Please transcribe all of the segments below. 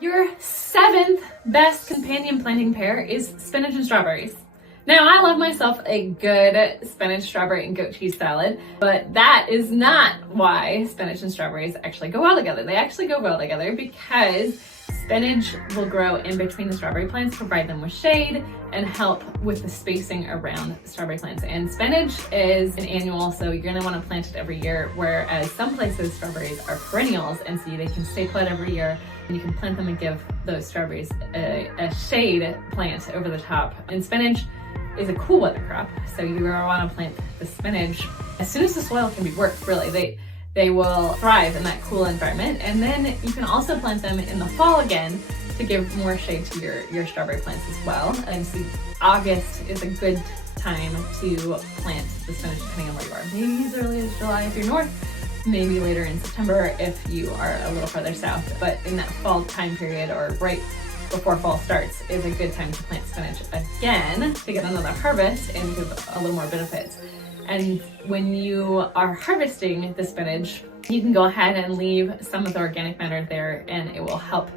Your seventh best companion planting pair is spinach and strawberries. Now, I love myself a good spinach, strawberry, and goat cheese salad, but that is not why spinach and strawberries actually go well together. They actually go well together because spinach will grow in between the strawberry plants, provide them with shade, and help with the spacing around strawberry plants. And spinach is an annual, so you're gonna wanna plant it every year, whereas some places strawberries are perennials, and so they can stay put every year, and you can plant them and give those strawberries a shade plant over the top. And spinach is a cool weather crop, so you're gonna wanna plant the spinach as soon as the soil can be worked, really. They will thrive in that cool environment. And then you can also plant them in the fall again to give more shade to your strawberry plants as well. And so August is a good time to plant the spinach depending on where you are. Maybe as early as July if you're north, maybe later in September if you are a little farther south. But in that fall time period or right before fall starts is a good time to plant spinach again to get another harvest and give a little more benefits. And when you are harvesting the spinach, you can go ahead and leave some of the organic matter there, and it will help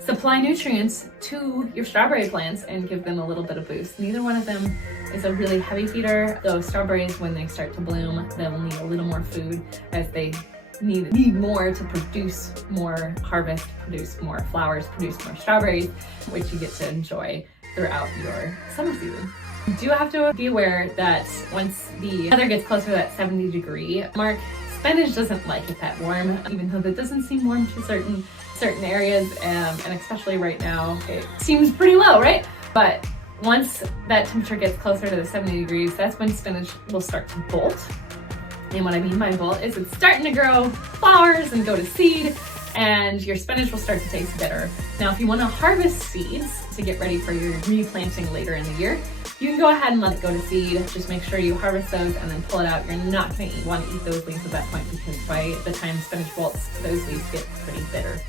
supply nutrients to your strawberry plants and give them a little bit of boost. Neither one of them is a really heavy feeder. Those strawberries, when they start to bloom, they'll need a little more food as they need more to produce more harvest, produce more flowers, produce more strawberries, which you get to enjoy throughout your summer season. You do have to be aware that once the weather gets closer to that 70-degree mark, spinach doesn't like it that warm, even though it doesn't seem warm to certain areas, and especially right now, it seems pretty low, right? But once that temperature gets closer to the 70 degrees, that's when spinach will start to bolt. And what I mean by bolt is it's starting to grow flowers and go to seed, and your spinach will start to taste bitter. Now, if you want to harvest seeds to get ready for your replanting later in the year, you can go ahead and let it go to seed. Just make sure you harvest those and then pull it out. You're not going to want to eat those leaves at that point because by the time spinach bolts, those leaves get pretty bitter.